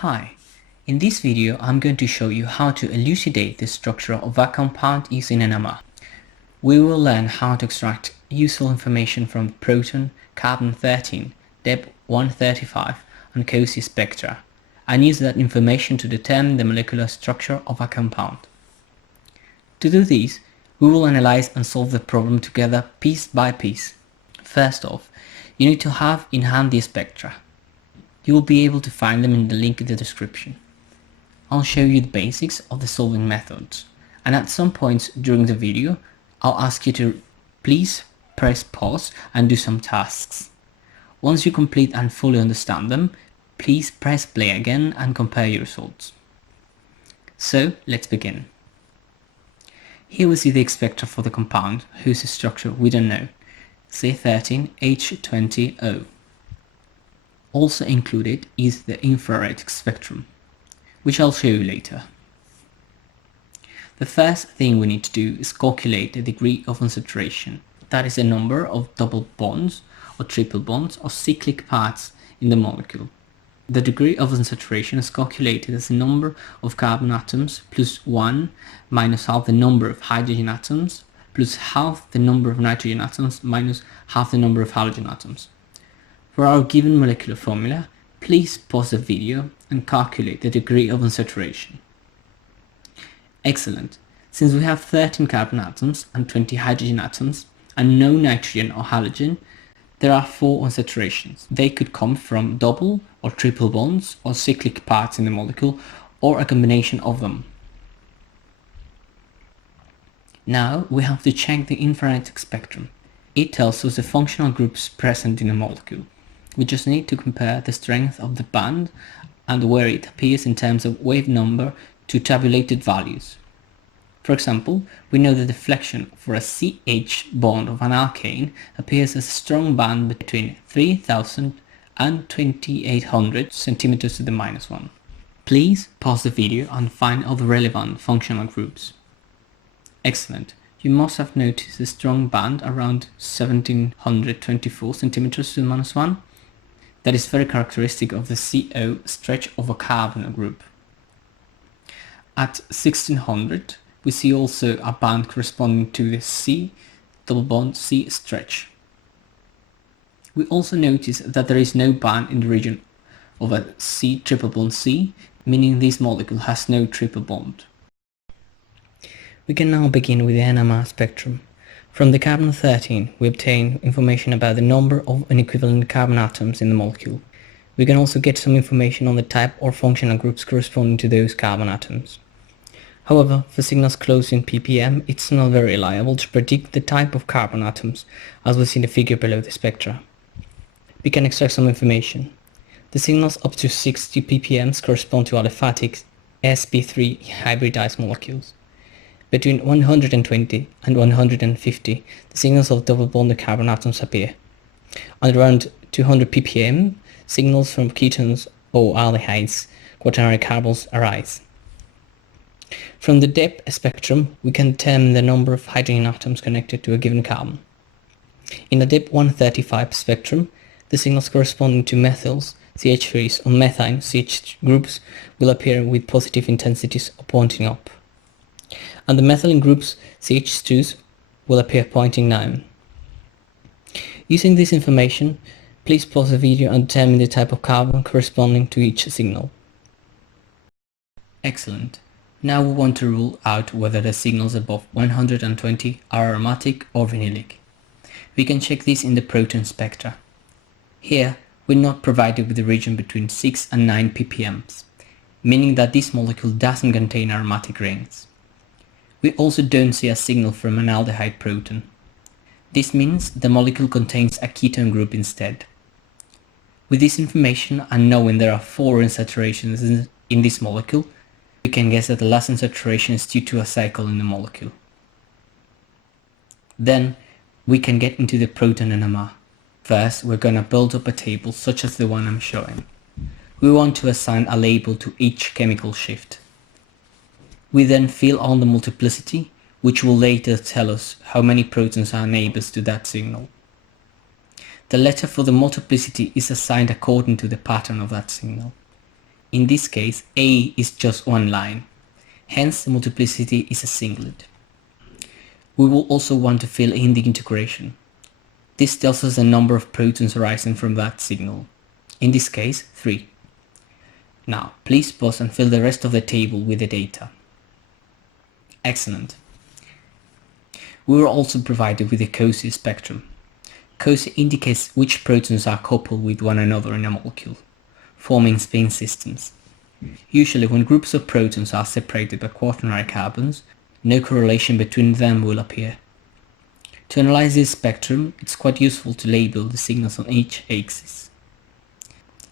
Hi, in this video I'm going to show you how to elucidate the structure of a compound using NMR. We will learn how to extract useful information from the proton, carbon-13, DEPT-135 and COSY spectra and use that information to determine the molecular structure of a compound. To do this, we will analyze and solve the problem together piece by piece. First off, you need to have in hand the spectra. You will be able to find them in the link in the description. I'll show you the basics of the solving methods, and at some points during the video, I'll ask you to please press pause and do some tasks. Once you complete and fully understand them, please press play again and compare your results. So let's begin. Here we see the spectra for the compound whose structure we don't know, C13H20O. Also included is the infrared spectrum, which I'll show you later. The first thing we need to do is calculate the degree of unsaturation. That is the number of double bonds or triple bonds or cyclic parts in the molecule. The degree of unsaturation is calculated as the number of carbon atoms plus 1 minus half the number of hydrogen atoms plus half the number of nitrogen atoms minus half the number of halogen atoms. For our given molecular formula, please pause the video and calculate the degree of unsaturation. Excellent! Since we have 13 carbon atoms and 20 hydrogen atoms and no nitrogen or halogen, there are 4 unsaturations. They could come from double or triple bonds or cyclic parts in the molecule or a combination of them. Now we have to check the infrared spectrum. It tells us the functional groups present in a molecule. We just need to compare the strength of the band and where it appears in terms of wave number to tabulated values. For example, we know that the deflection for a CH bond of an alkane appears as a strong band between 3000 and 2800 centimeters to the -1. Please pause the video and find all the relevant functional groups. Excellent! You must have noticed a strong band around 1724 centimeters to the -1. That is very characteristic of the CO stretch of a carbon group. At 1600, we see also a band corresponding to the C double bond C stretch. We also notice that there is no band in the region of a C triple bond C, meaning this molecule has no triple bond. We can now begin with the NMR spectrum. From the carbon-13, we obtain information about the number of unequivalent carbon atoms in the molecule. We can also get some information on the type or functional groups corresponding to those carbon atoms. However, for signals close in ppm, it's not very reliable to predict the type of carbon atoms, as we see in the figure below the spectra. We can extract some information. The signals up to 60 ppm correspond to aliphatic sp3 hybridized molecules. Between 120 and 150, the signals of double bonded carbon atoms appear. At around 200 ppm, signals from ketones or aldehydes, quaternary carbons, arise. From the DEPT spectrum, we can determine the number of hydrogen atoms connected to a given carbon. In the DEPT-135 spectrum, the signals corresponding to methyls, CH3s, or methane CH groups will appear with positive intensities pointing up, and the methylene groups CH2s will appear pointing down. Using this information, please pause the video and determine the type of carbon corresponding to each signal. Excellent. Now we want to rule out whether the signals above 120 are aromatic or vinylic. We can check this in the proton spectra. Here, we're not provided with the region between 6 and 9 ppm, meaning that this molecule doesn't contain aromatic rings. We also don't see a signal from an aldehyde proton. This means the molecule contains a ketone group instead. With this information and knowing there are 4 unsaturations in this molecule, we can guess that the last unsaturation is due to a cycle in the molecule. Then we can get into the proton NMR. First, we're going to build up a table such as the one I'm showing. We want to assign a label to each chemical shift. We then fill on the multiplicity, which will later tell us how many protons are neighbors to that signal. The letter for the multiplicity is assigned according to the pattern of that signal. In this case, A is just one line, hence the multiplicity is a singlet. We will also want to fill in the integration. This tells us the number of protons arising from that signal, in this case 3. Now please pause and fill the rest of the table with the data. Excellent. We were also provided with a COSY spectrum. COSY indicates which protons are coupled with one another in a molecule, forming spin systems. Usually when groups of protons are separated by quaternary carbons, no correlation between them will appear. To analyze this spectrum, it's quite useful to label the signals on each axis.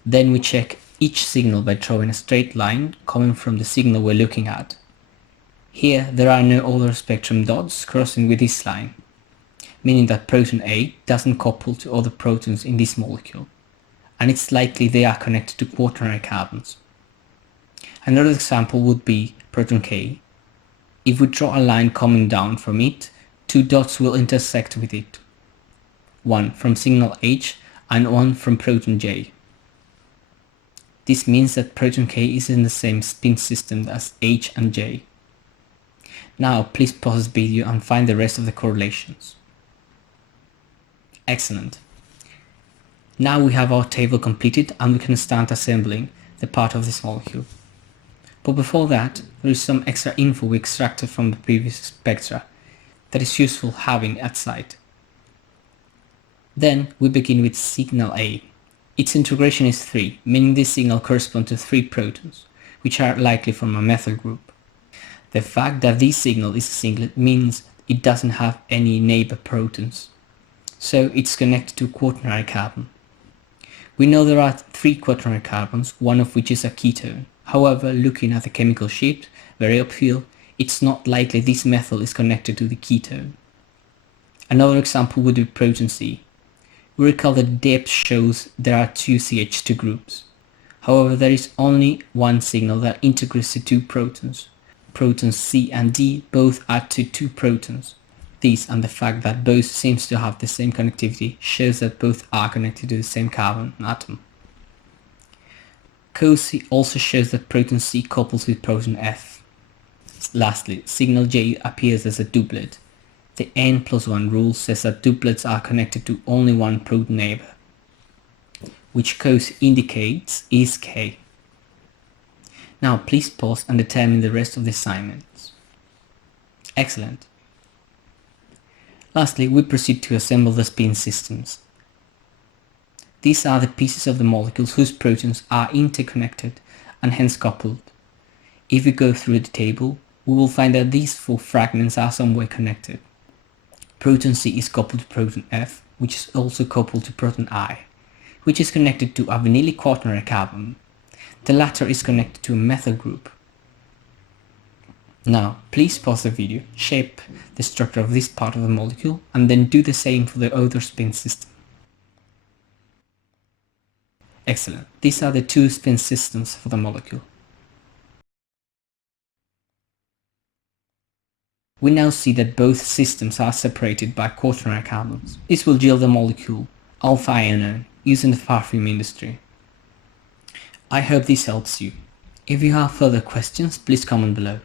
Then we check each signal by drawing a straight line coming from the signal we're looking at. Here there are no other spectrum dots crossing with this line, meaning that proton A doesn't couple to other protons in this molecule, and it's likely they are connected to quaternary carbons. Another example would be proton K. If we draw a line coming down from it, two dots will intersect with it, one from signal H and one from proton J. This means that proton K is in the same spin system as H and J. Now please pause the video and find the rest of the correlations. Excellent. Now we have our table completed and we can start assembling the part of this molecule. But before that, there is some extra info we extracted from the previous spectra that is useful having at site. Then we begin with signal A. Its integration is 3, meaning this signal corresponds to 3 protons, which are likely from a methyl group. The fact that this signal is a singlet means it doesn't have any neighbor protons, so it's connected to a quaternary carbon. We know there are 3 quaternary carbons, one of which is a ketone. However, looking at the chemical sheet, very upfield, it's not likely this methyl is connected to the ketone. Another example would be proton C. We recall that DEPT shows there are 2 CH2 groups. However, there is only one signal that integrates the 2 protons. Protons C and D both add to 2 protons. This and the fact that both seems to have the same connectivity shows that both are connected to the same carbon atom. COSY also shows that proton C couples with proton F. Lastly, signal J appears as a doublet. The n+1 rule says that doublets are connected to only one proton neighbor, which COSY indicates is K. Now please pause and determine the rest of the assignments. Excellent. Lastly, we proceed to assemble the spin systems. These are the pieces of the molecules whose protons are interconnected and hence coupled. If we go through the table, we will find that these 4 fragments are some way connected. Proton C is coupled to proton F, which is also coupled to proton I, which is connected to a vinylic quaternary carbon. The latter is connected to a methyl group. Now, please pause the video, shape the structure of this part of the molecule, and then do the same for the other spin system. Excellent. These are the 2 spin systems for the molecule. We now see that both systems are separated by quaternary carbons. This will yield the molecule alpha ionone used in the perfume industry. I hope this helps you. If you have further questions, please comment below.